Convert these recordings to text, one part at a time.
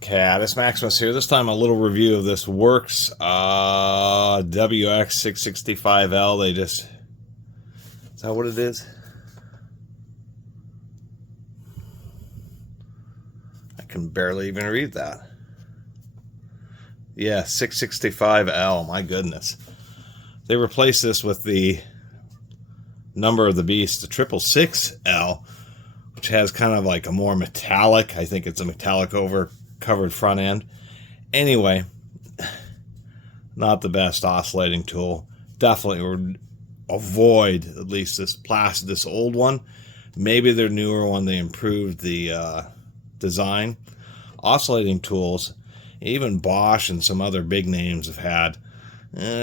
Catus Maximus here. This time a little review of this Worx RX665L. Is that what it is? I can barely even read that. Yeah, 665L, my goodness. They replaced this with the number of the beast, the 666L, which has kind of like a more metallic, I think it's a metallic covered front end. Anyway, not the best oscillating tool. Definitely would avoid at least this old one. Maybe their newer one, they improved the design. Oscillating tools, even Bosch and some other big names have had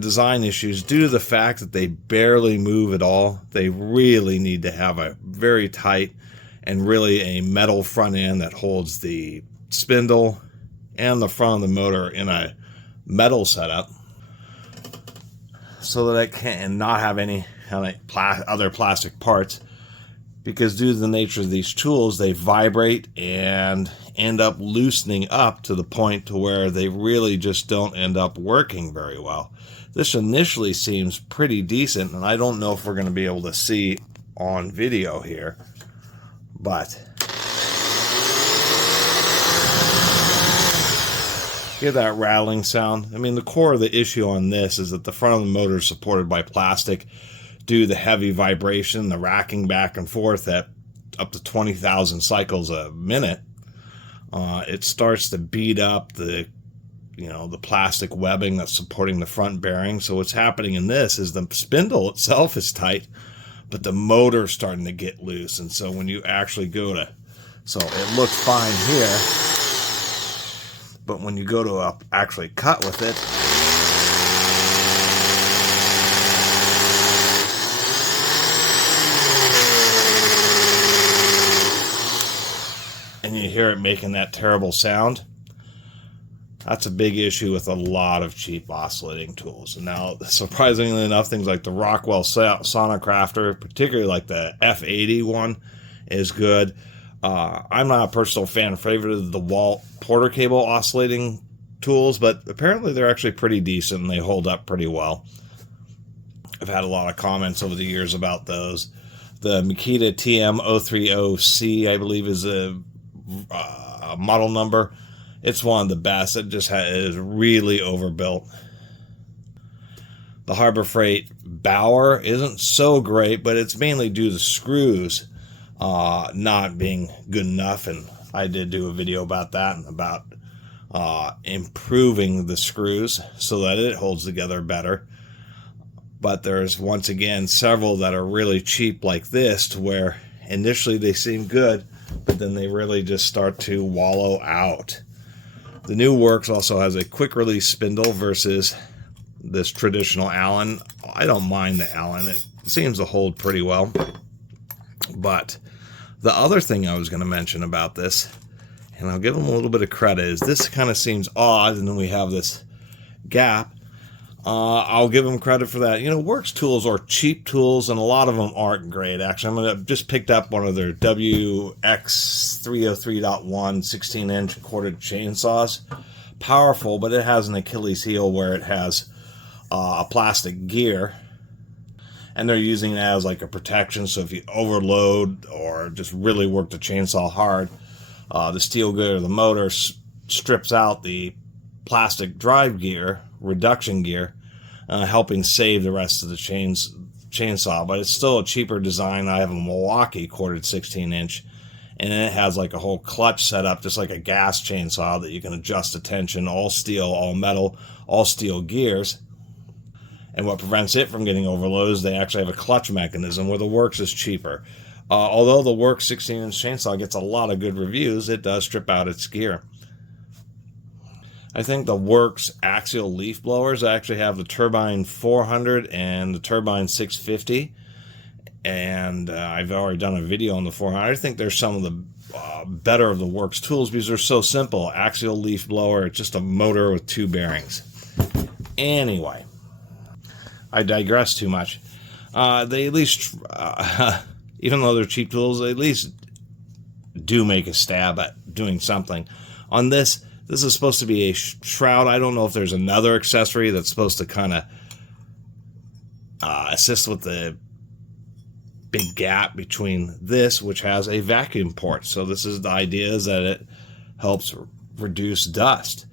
design issues due to the fact that they barely move at all. They really need to have a very tight and really a metal front end that holds the spindle and the front of the motor in a metal setup so that it can not have any other plastic parts, because due to the nature of these tools, they vibrate and end up loosening up to the point to where they really just don't end up working very well. This initially seems pretty decent, and I don't know if we're going to be able to see on video here, but hear that rattling sound? I mean, the core of the issue on this is that the front of the motor is supported by plastic due to the heavy vibration, the racking back and forth at up to 20,000 cycles a minute. It starts to beat up the plastic webbing that's supporting the front bearing. So what's happening in this is the spindle itself is tight, but the motor's starting to get loose. And so when you actually so it looks fine here, but when you go to actually cut with it, and you hear it making that terrible sound, that's a big issue with a lot of cheap oscillating tools. And now, surprisingly enough, things like the Rockwell Sonocrafter, particularly like the F80 one, is good. I'm not a personal favorite of the Walt Porter cable oscillating tools, but apparently they're actually pretty decent and they hold up pretty well. I've had a lot of comments over the years about those. The Makita TM030C, I believe, is a model number. It's one of the best. It just is really overbuilt. The Harbor Freight Bauer isn't so great, but it's mainly due to screws not being good enough, and I did do a video about that and about improving the screws so that it holds together better. But there's, once again, several that are really cheap like this, to where initially they seem good, but then they really just start to wallow out. The new Worx also has a quick release spindle versus this traditional Allen. I don't mind the Allen. It seems to hold pretty well. But the other thing I was going to mention about this, and I'll give them a little bit of credit, is this kind of seems odd, and then we have this gap. I'll give them credit for that. Worx tools are cheap tools, and a lot of them aren't great. Actually, I just picked up one of their WX303.1 16-inch corded chainsaws. Powerful, but it has an Achilles heel where it has a plastic gear, and they're using it as like a protection. So if you overload or just really work the chainsaw hard, the steel gear of the motor strips out the plastic drive gear, reduction gear, helping save the rest of the chainsaw. But it's still a cheaper design. I have a Milwaukee corded 16-inch, and it has like a whole clutch setup, just like a gas chainsaw, that you can adjust the tension, all steel, all metal, all steel gears. And what prevents it from getting overloaded is they actually have a clutch mechanism, where the Worx is cheaper. Although the Worx 16-inch chainsaw gets a lot of good reviews, it does strip out its gear. I think the Worx axial leaf blowers actually have the Turbine 400 and the Turbine 650. And I've already done a video on the 400. I think they're some of the better of the Worx tools because they're so simple. Axial leaf blower, it's just a motor with two bearings. Anyway, I digress too much. They at least, even though they're cheap tools, they at least do make a stab at doing something. On this, This is supposed to be a shroud. I don't know if there's another accessory that's supposed to kind of assist with the big gap between this, which has a vacuum port. So this is the idea, is that it helps reduce dust.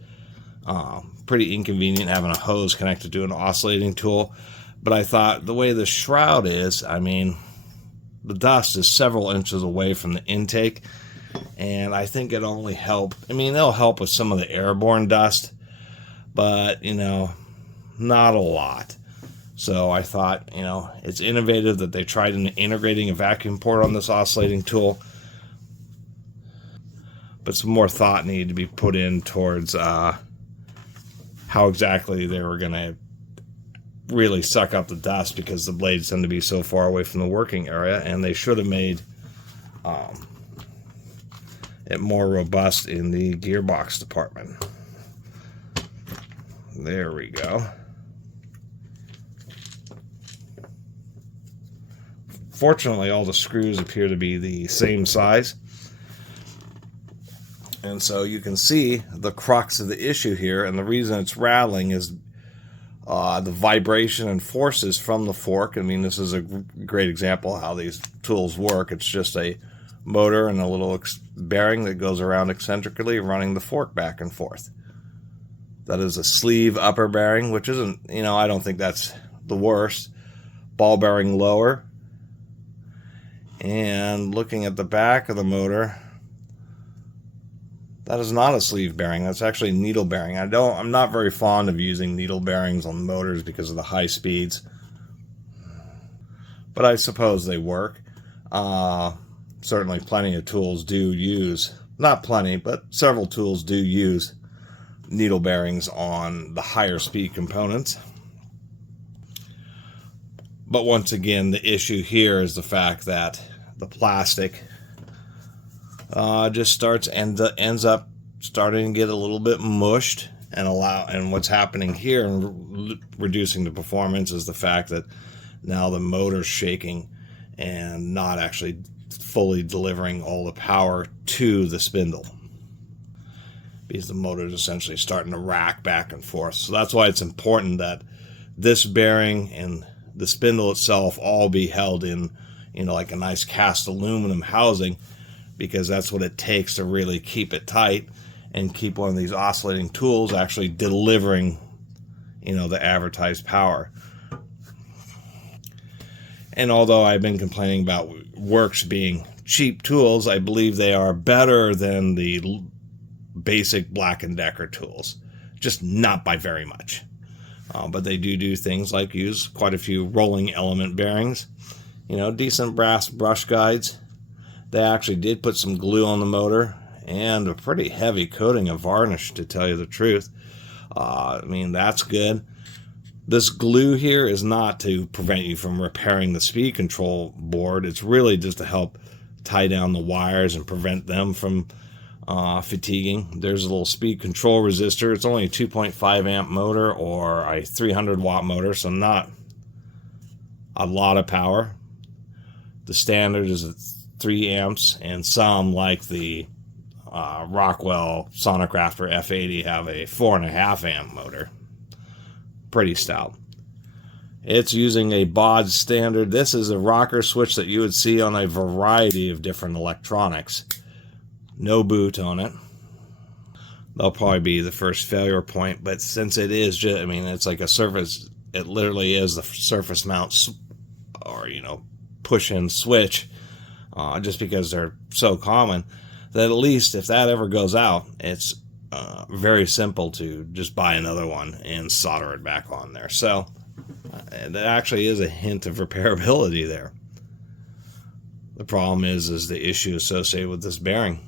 Pretty inconvenient having a hose connected to an oscillating tool. But I thought the way the shroud is, I mean, the dust is several inches away from the intake. And I think it'll only help. I mean, it'll help with some of the airborne dust, but, you know, not a lot. So I thought, you know, it's innovative that they tried integrating a vacuum port on this oscillating tool. But some more thought needed to be put in towards how exactly they were going to really suck up the dust, because the blades tend to be so far away from the working area, and they should have made it more robust in the gearbox department. There we go. Fortunately, all the screws appear to be the same size. And so you can see the crux of the issue here, and the reason it's rattling is the vibration and forces from the fork. I mean, this is a great example of how these tools work. It's just a motor and a little bearing that goes around eccentrically, running the fork back and forth. That is a sleeve upper bearing, which isn't, you know, I don't think that's the worst. Ball bearing lower. And looking at the back of the motor, that is not a sleeve bearing. That's actually needle bearing. I'm not very fond of using needle bearings on motors because of the high speeds, but I suppose they work. Certainly plenty of tools do use, not plenty, but several tools do use needle bearings on the higher speed components. But once again, the issue here is the fact that the plastic just ends up starting to get a little bit mushed, and what's happening here and reducing the performance is the fact that now the motor's shaking and not actually fully delivering all the power to the spindle, because the motor is essentially starting to rack back and forth. So that's why it's important that this bearing and the spindle itself all be held in, you know, like a nice cast aluminum housing, because that's what it takes to really keep it tight and keep one of these oscillating tools actually delivering, you know, the advertised power. And although I've been complaining about Worx being cheap tools, I believe they are better than the basic Black & Decker tools, just not by very much. But they do things like use quite a few rolling element bearings, you know, decent brass brush guides. They actually did put some glue on the motor and a pretty heavy coating of varnish, to tell you the truth. I mean, that's good. This glue here is not to prevent you from repairing the speed control board. It's really just to help tie down the wires and prevent them from fatiguing. There's a little speed control resistor. It's only a 2.5 amp motor or a 300 watt motor, so not a lot of power. The standard is at 3 amps, and some, like the Rockwell Sonographer F80, have a 4.5 amp motor. Pretty stout. It's using a baud standard. This is a rocker switch that you would see on a variety of different electronics. No boot on it. That'll probably be the first failure point, but since it is just, I mean, it's like a surface, it literally is the surface mount or, you know, push-in switch, just because they're so common, that at least if that ever goes out, it's very simple to just buy another one and solder it back on there. So that actually is a hint of repairability there. The problem is the issue associated with this bearing.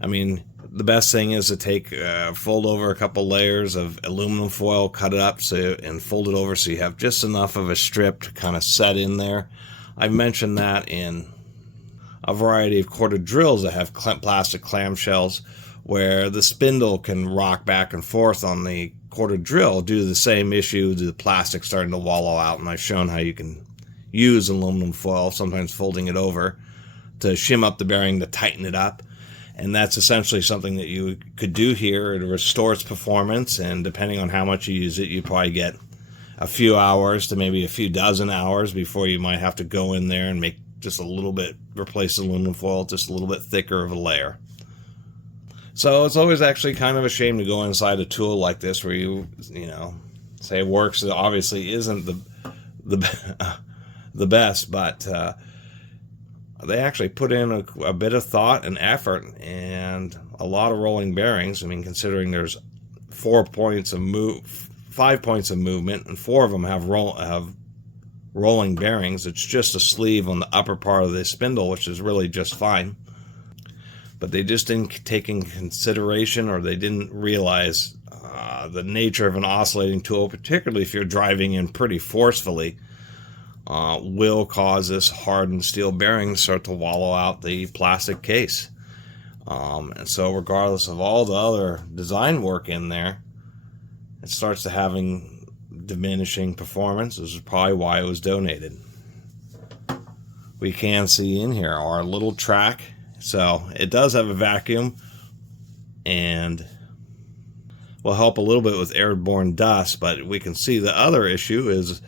I mean, the best thing is to fold over a couple layers of aluminum foil, cut it up and fold it over so you have just enough of a strip to kind of set in there. I've mentioned that in a variety of corded drills that have plastic clamshells, where the spindle can rock back and forth on the corded drill due to the same issue, the plastic starting to wallow out. And I've shown how you can use aluminum foil, sometimes folding it over, to shim up the bearing to tighten it up. And that's essentially something that you could do here to restore its performance, and depending on how much you use it, you probably get a few hours to maybe a few dozen hours before you might have to go in there and make just a little bit, replace the aluminum foil, just a little bit thicker of a layer. So it's always actually kind of a shame to go inside a tool like this where you know, say Worx obviously isn't the best, but they actually put in a bit of thought and effort and a lot of rolling bearings. I mean, considering there's 5 points of movement, and 4 of them have rolling bearings. It's just a sleeve on the upper part of the spindle, which is really just fine. But they just didn't take in consideration, or they didn't realize the nature of an oscillating tool, particularly if you're driving in pretty forcefully, will cause this hardened steel bearing to start to wallow out the plastic case. And so regardless of all the other design work in there, it starts to having diminishing performance. This is probably why it was donated. We can see in here our little track. So it does have a vacuum and will help a little bit with airborne dust, but we can see the other issue is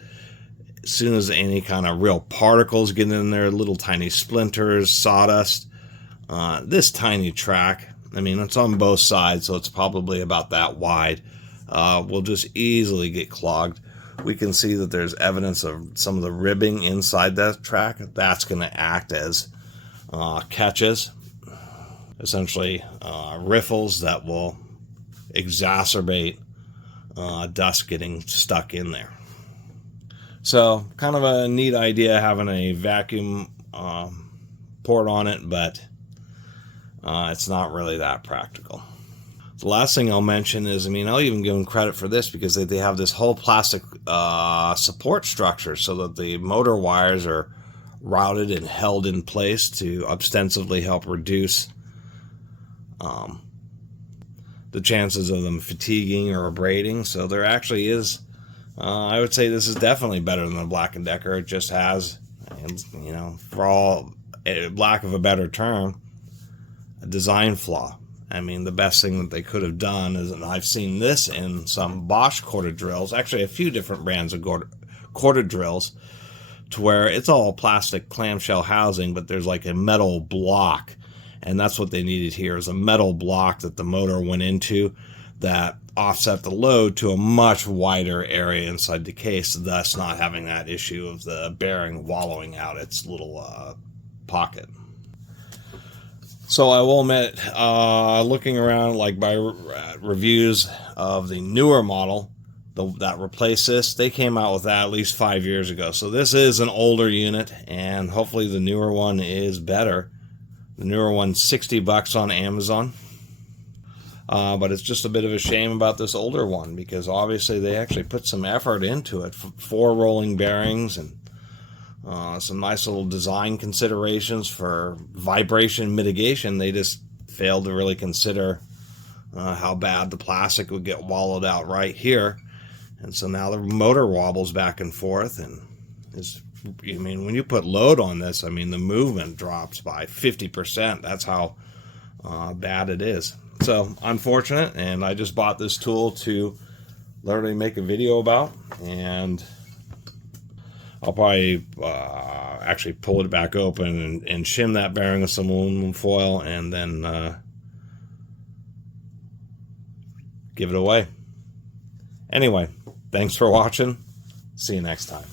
as soon as any kind of real particles get in there, little tiny splinters, sawdust, this tiny track, I mean, it's on both sides, so it's probably about that wide, will just easily get clogged. We can see that there's evidence of some of the ribbing inside that track. That's going to act as catches, essentially riffles that will exacerbate dust getting stuck in there. So kind of a neat idea having a vacuum port on it, but it's not really that practical. The last thing I'll mention is, I mean, I'll even give them credit for this because they have this whole plastic support structure so that the motor wires are routed and held in place to ostensibly help reduce the chances of them fatiguing or abrading. So there actually is, I would say this is definitely better than the Black & Decker. It just has, you know, for all lack of a better term, a design flaw. I mean, the best thing that they could have done is, and I've seen this in some Bosch quarter drills, actually a few different brands of quarter drills, to where it's all plastic clamshell housing, but there's like a metal block. And that's what they needed here, is a metal block that the motor went into that offset the load to a much wider area inside the case, thus not having that issue of the bearing wallowing out its little pocket. So I will admit, looking around like by reviews of the newer model that replaced this, they came out with that at least 5 years ago. So this is an older unit, and hopefully the newer one is better. The newer one's $60 on Amazon. But it's just a bit of a shame about this older one, because obviously they actually put some effort into it. 4 rolling bearings and some nice little design considerations for vibration mitigation. They just failed to really consider how bad the plastic would get wallowed out right here. And so now the motor wobbles back and forth, and I mean, when you put load on this, I mean, the movement drops by 50%. That's how bad it is. So unfortunate, and I just bought this tool to literally make a video about, and I'll probably actually pull it back open and shim that bearing with some aluminum foil, and then give it away. Anyway, thanks for watching. See you next time.